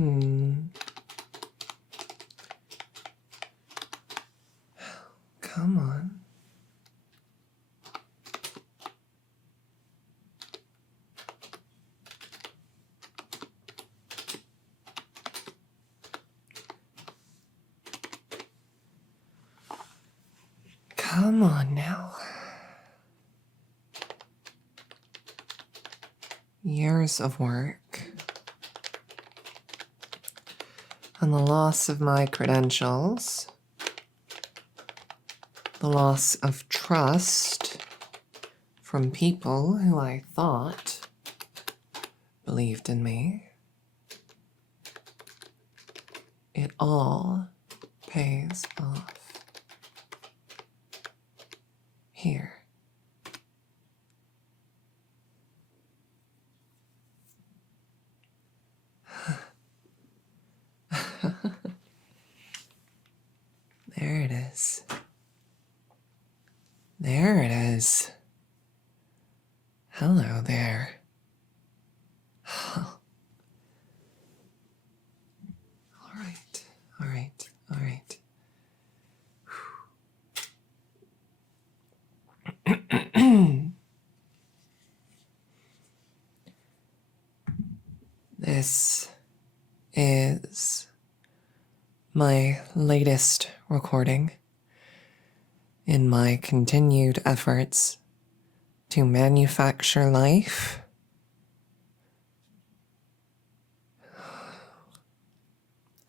Come on. Come on now. Years of work and the loss of my credentials, the loss of trust from people who I thought believed in me. It all pays off here. There it is. There it is. Hello there. All right, all right, all right. This is my latest recording in my continued efforts to manufacture life.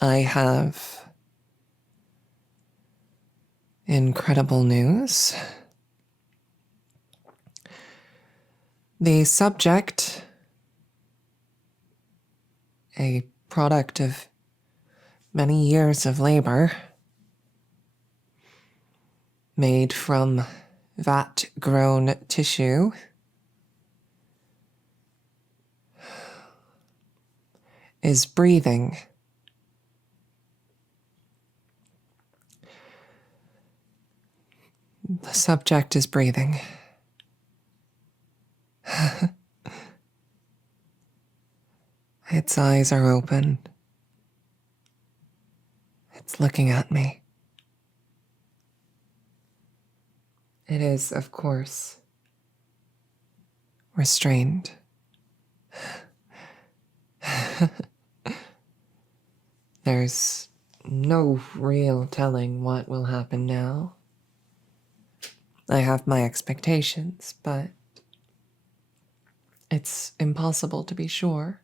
I have incredible news. The subject, a product of many years of labor, made from vat-grown tissue, is breathing. The subject is breathing. Its eyes are open. It's looking at me. It is, of course, restrained. There's no real telling what will happen now. I have my expectations, but it's impossible to be sure.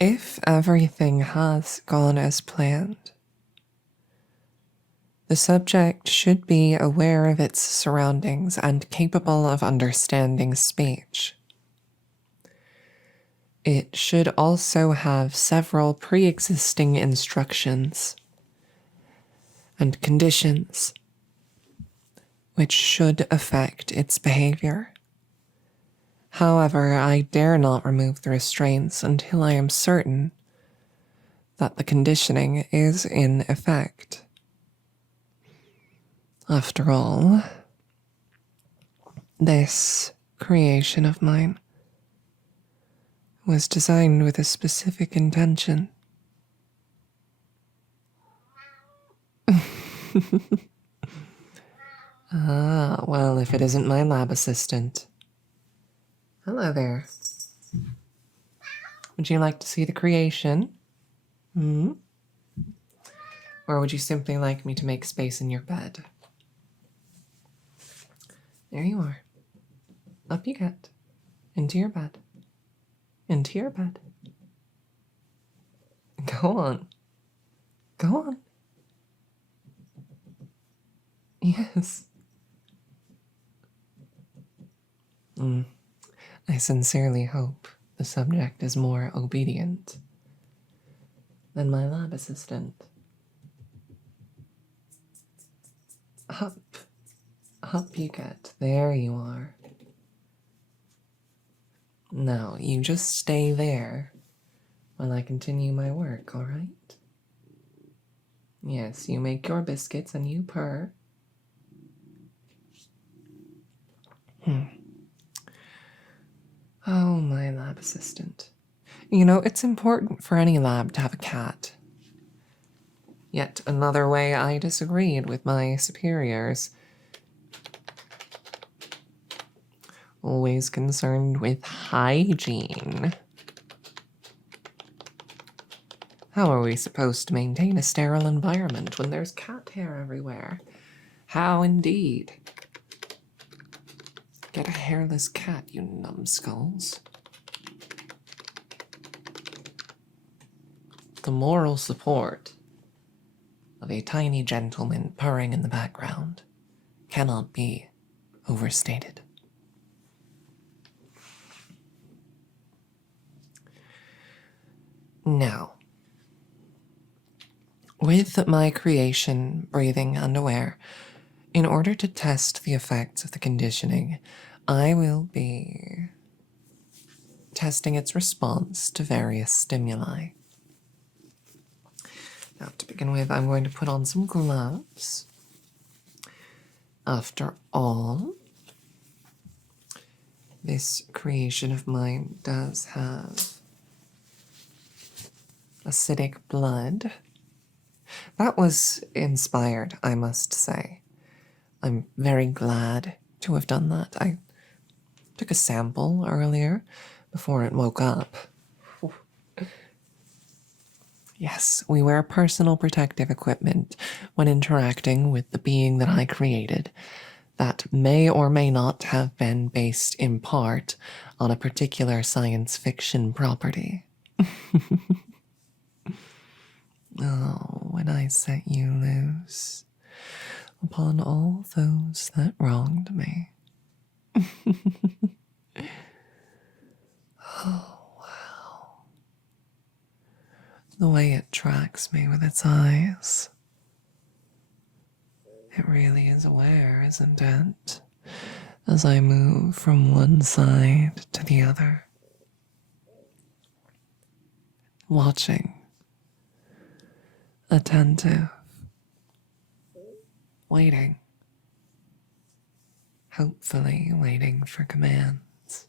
If everything has gone as planned, the subject should be aware of its surroundings and capable of understanding speech. It should also have several pre-existing instructions and conditions which should affect its behavior. However, I dare not remove the restraints until I am certain that the conditioning is in effect. After all, this creation of mine was designed with a specific intention. Well, if it isn't my lab assistant. Hello there. Would you like to see the creation? Or would you simply like me to make space in your bed? There you are. Up you get. Into your bed. Into your bed. Go on. Go on. Yes. I sincerely hope the subject is more obedient than my lab assistant. Up. Up you get. There you are. Now, you just stay there while I continue my work, all right? Yes, you make your biscuits and you purr. Oh, my lab assistant. You know, it's important for any lab to have a cat. Yet another way I disagreed with my superiors. Always concerned with hygiene. How are we supposed to maintain a sterile environment when there's cat hair everywhere? How indeed? Get a hairless cat, you numbskulls. The moral support of a tiny gentleman purring in the background cannot be overstated. Now, with my creation breathing underwear, in order to test the effects of the conditioning, I will be testing its response to various stimuli. Now, to begin with, I'm going to put on some gloves. After all, this creation of mine does have acidic blood. That was inspired, I must say. I'm very glad to have done that. I took a sample earlier before it woke up. Yes, we wear personal protective equipment when interacting with the being that I created that may or may not have been based in part on a particular science fiction property. Oh, when I set you loose upon all those that wronged me. Oh, wow. The way it tracks me with its eyes. It really is aware, isn't it? As I move from one side to the other. Watching. Attentive. Waiting. Hopefully waiting for commands.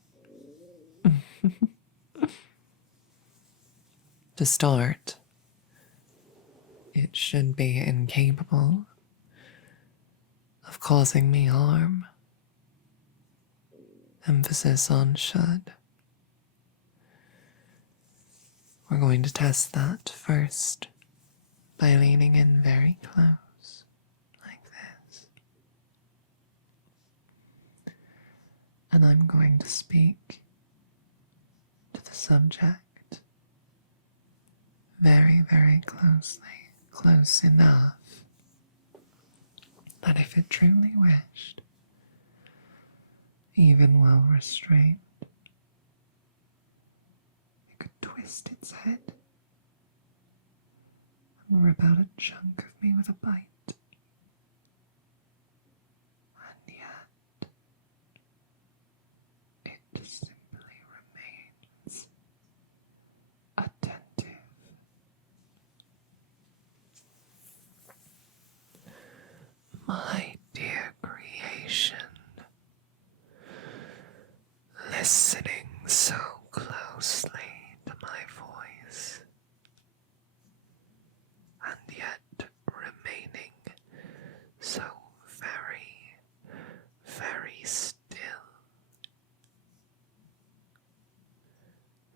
To start, it should be incapable of causing me harm. Emphasis on should. We're going to test that first by leaning in very close, like this. And I'm going to speak to the subject very, very closely, close enough that if it truly wished, even while restrained, it could twist its head and rip out a chunk of me with a bite. And yet, it simply remains attentive. My dear creation, listening so closely to my voice, and yet remaining so very, very still,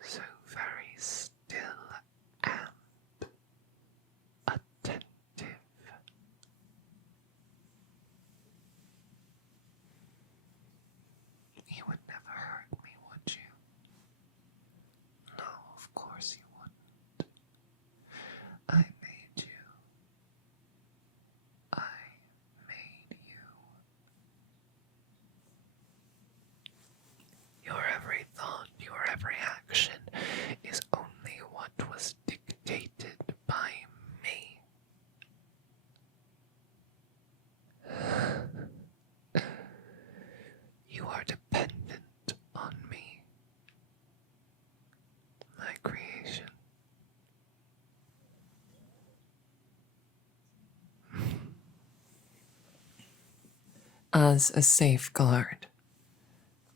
so very still and attentive. You would never hurt me, would you? No, of course you wouldn't. I made you. I made you. Your every thought, your every action is only what was dictated by me. You are dependent on me, my creation. As a safeguard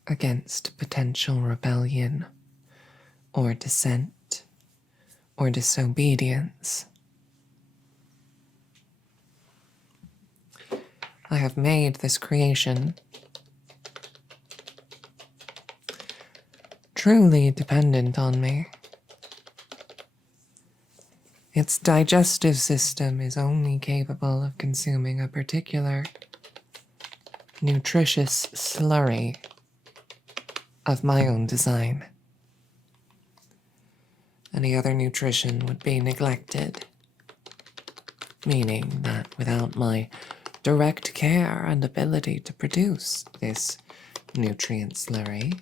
against potential rebellion or dissent or disobedience. I have made this creation truly dependent on me. Its digestive system is only capable of consuming a particular nutritious slurry of my own design. Any other nutrition would be neglected, meaning that without my direct care and ability to produce this nutrient slurry,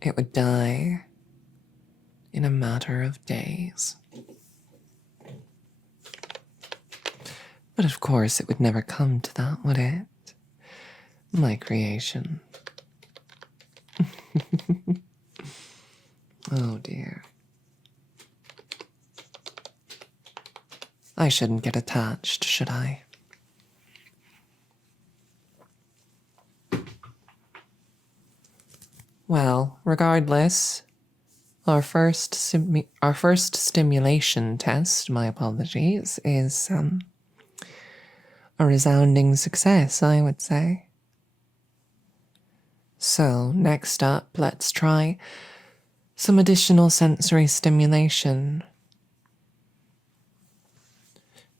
it would die in a matter of days. But of course, it would never come to that, would it? My creation. Oh dear. I shouldn't get attached, should I? Well, regardless, our first stimulation test, my apologies, is a resounding success, I would say. So, next up, let's try some additional sensory stimulation.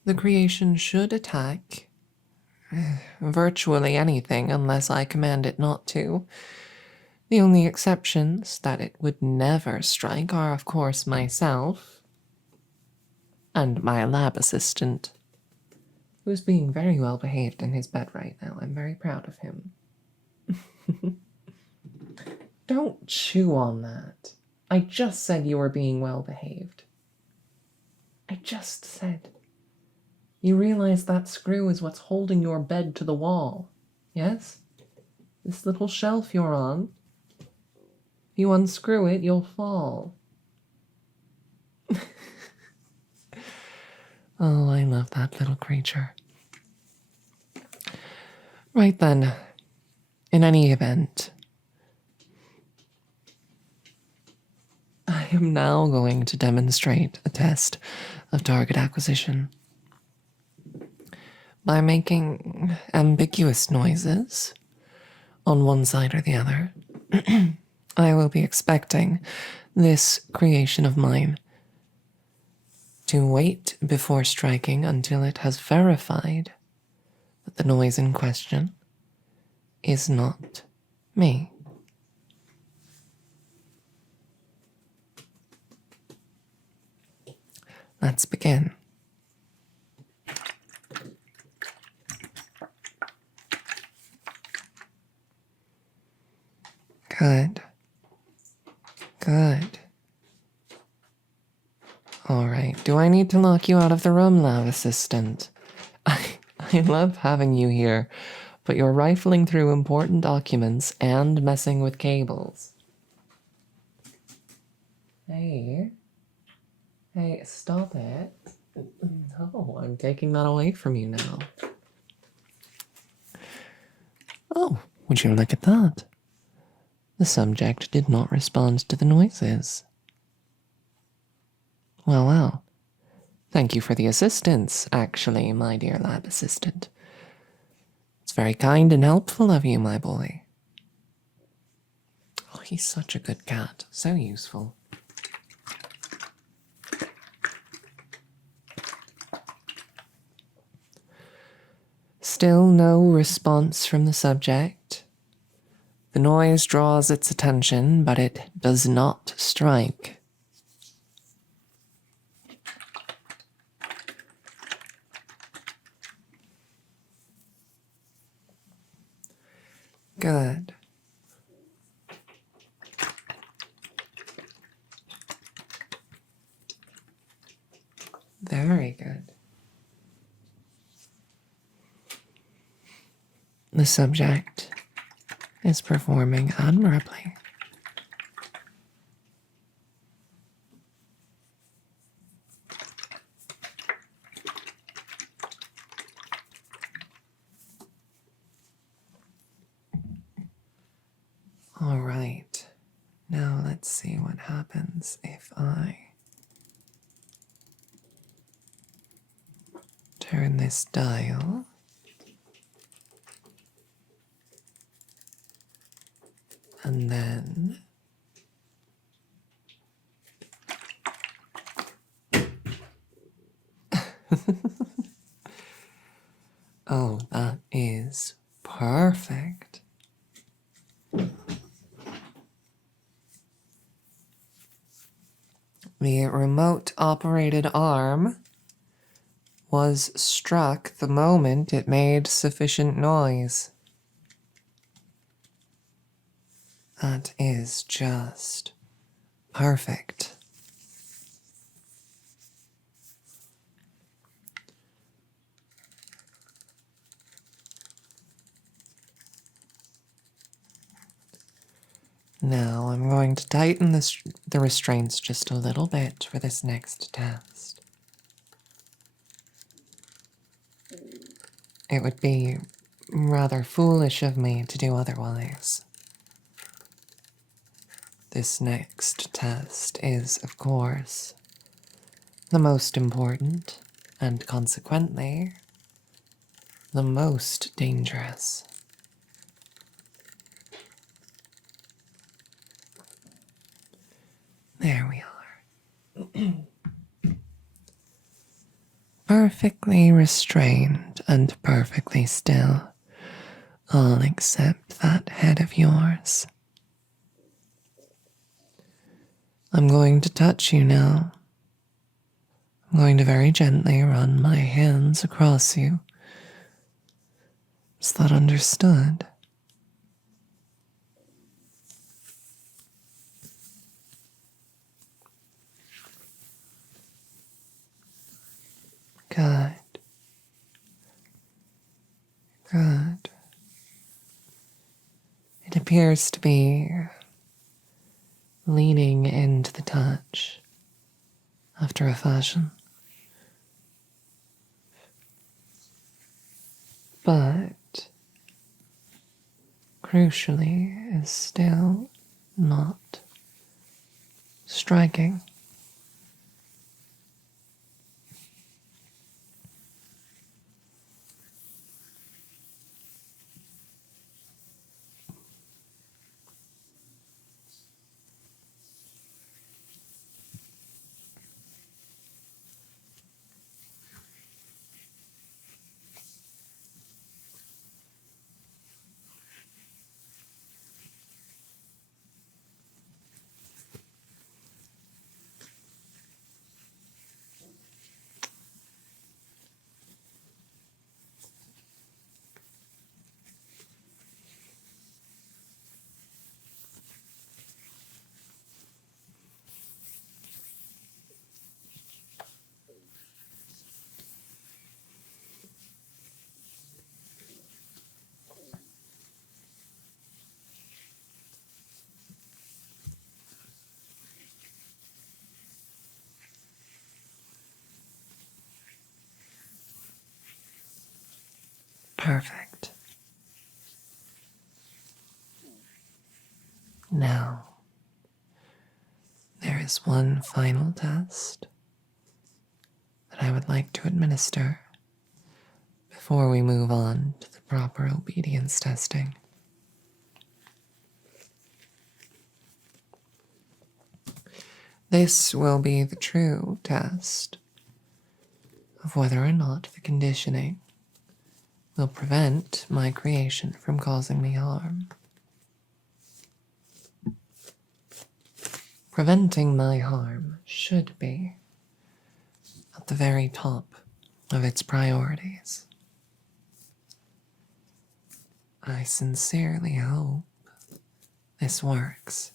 The creation should attack virtually anything unless I command it not to. The only exceptions that it would never strike are, of course, myself and my lab assistant, who is being very well behaved in his bed right now. I'm very proud of him. Don't chew on that. I just said you were being well behaved. I just said. You realize that screw is what's holding your bed to the wall, yes? This little shelf you're on. If you unscrew it, you'll fall. Oh, I love that little creature. Right then, in any event, I am now going to demonstrate a test of target acquisition by making ambiguous noises on one side or the other. I will be expecting this creation of mine to wait before striking until it has verified that the noise in question is not me. Let's begin. Good. Good. All right. Do I need to lock you out of the room, lab assistant? I love having you here, but you're rifling through important documents and messing with cables. Hey. Hey, stop it. No, I'm taking that away from you now. Oh, would you look at that? The subject did not respond to the noises. Well, well. Thank you for the assistance, actually, my dear lab assistant. It's very kind and helpful of you, my boy. Oh, he's such a good cat. So useful. Still no response from the subject. The noise draws its attention, but it does not strike. Good. Very good. The subject is performing admirably. All right. Now let's see what happens if I turn this dial. And then oh, that is perfect. The remote operated arm was struck the moment it made sufficient noise. That is just perfect. Now I'm going to tighten the restraints just a little bit for this next test. It would be rather foolish of me to do otherwise. This next test is, of course, the most important and consequently the most dangerous. There we are. Perfectly restrained and perfectly still, all except that head of yours. I'm going to touch you now. I'm going to very gently run my hands across you. Is that understood? Good. Good. It appears to be leaning into the touch after a fashion. But crucially is still not striking. Perfect. Now, there is one final test that I would like to administer before we move on to the proper obedience testing. This will be the true test of whether or not the conditioning will prevent my creation from causing me harm. Preventing my harm should be at the very top of its priorities. I sincerely hope this works.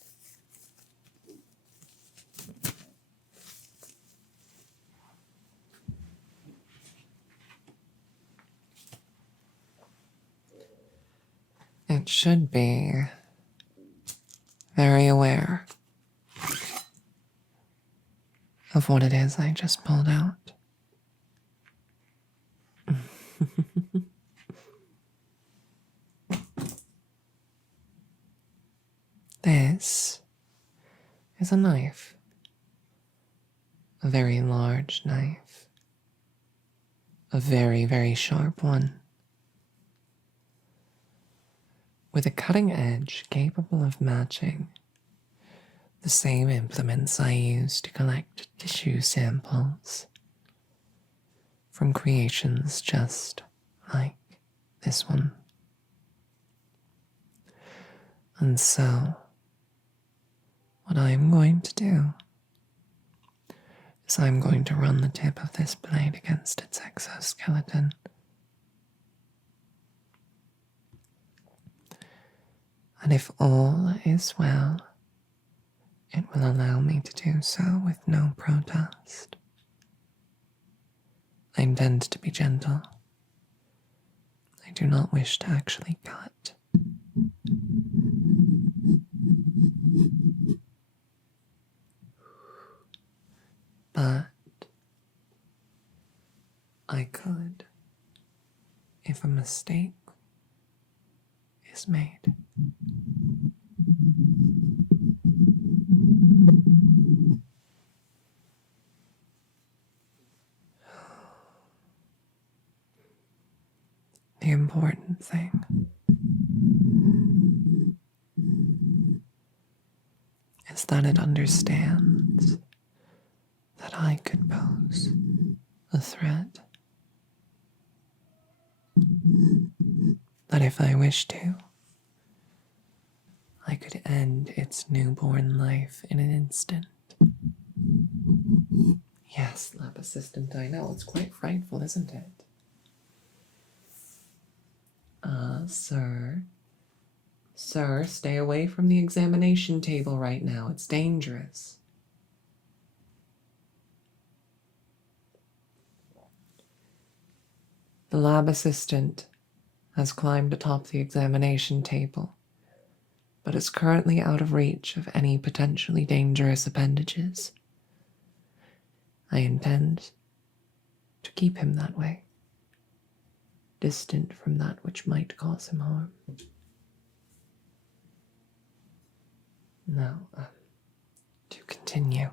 It should be very aware of what it is I just pulled out. is a knife. A very large knife. A very, very sharp one. With a cutting edge capable of matching the same implements I use to collect tissue samples from creations just like this one. And so, what I'm going to do is I'm going to run the tip of this blade against its exoskeleton. And if all is well, it will allow me to do so with no protest. I intend to be gentle. I do not wish to actually cut. But I could if a mistake is made. The important thing is that it understands that I could pose a threat. That if I wish to, I could end its newborn life in an instant. Yes, lab assistant, I know, it's quite frightful, isn't it? Sir. Sir, stay away from the examination table right now. It's dangerous. The lab assistant has climbed atop the examination table, but is currently out of reach of any potentially dangerous appendages. I intend to keep him that way, distant from that which might cause him harm. Now, to continue.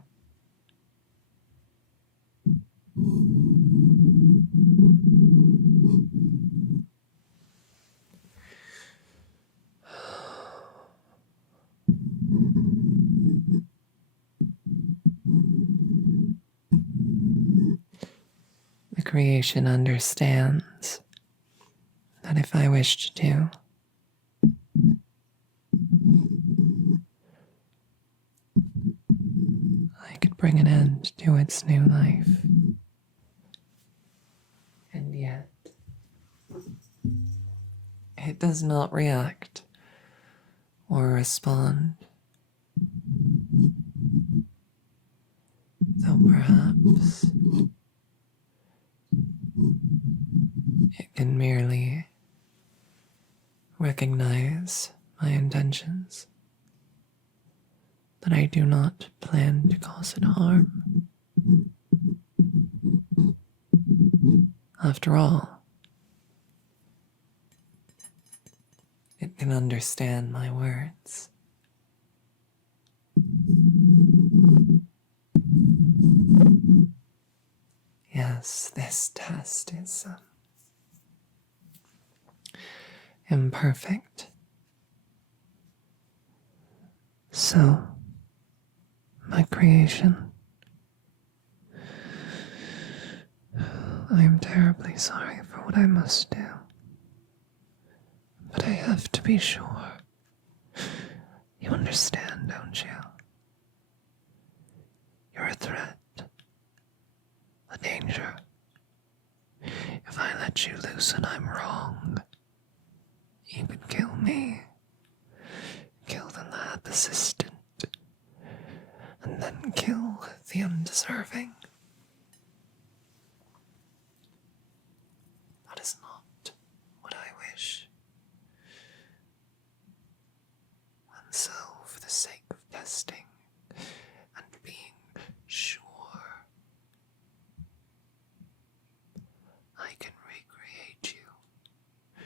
The creation understands that if I wished to, I could bring an end to its new life. And yet, it does not react or respond. Though perhaps it can merely recognize my intentions, that I do not plan to cause it harm. After all, it can understand my words. Yes, this test is imperfect. So, my creation, I am terribly sorry for what I must do, but I have to be sure. You understand, don't you? You're a threat, a danger. If I let you loose and I'm wrong, you could kill me, kill the lab assistant, and then kill the undeserving. That is not what I wish. And so, for the sake of testing and being sure I can recreate you,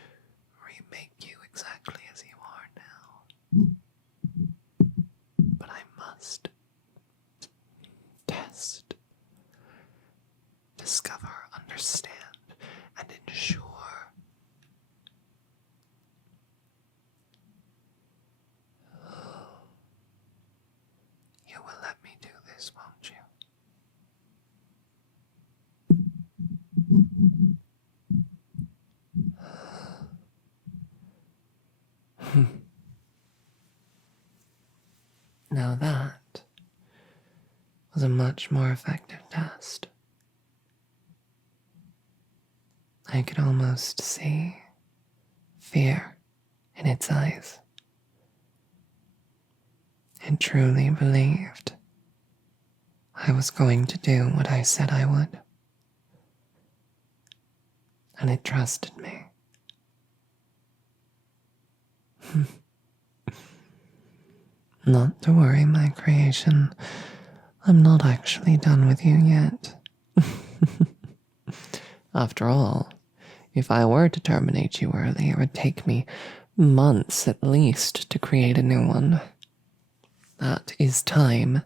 remake you exactly as you are now. But I must test. Discover, understand, and ensure. You will let me do this, won't you? Now that was a much more effective test. I could almost see fear in its eyes. It truly believed I was going to do what I said I would. And it trusted me. Not to worry, my creation. I'm not actually done with you yet. After all, if I were to terminate you early, it would take me months at least to create a new one. That is time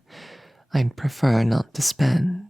I'd prefer not to spend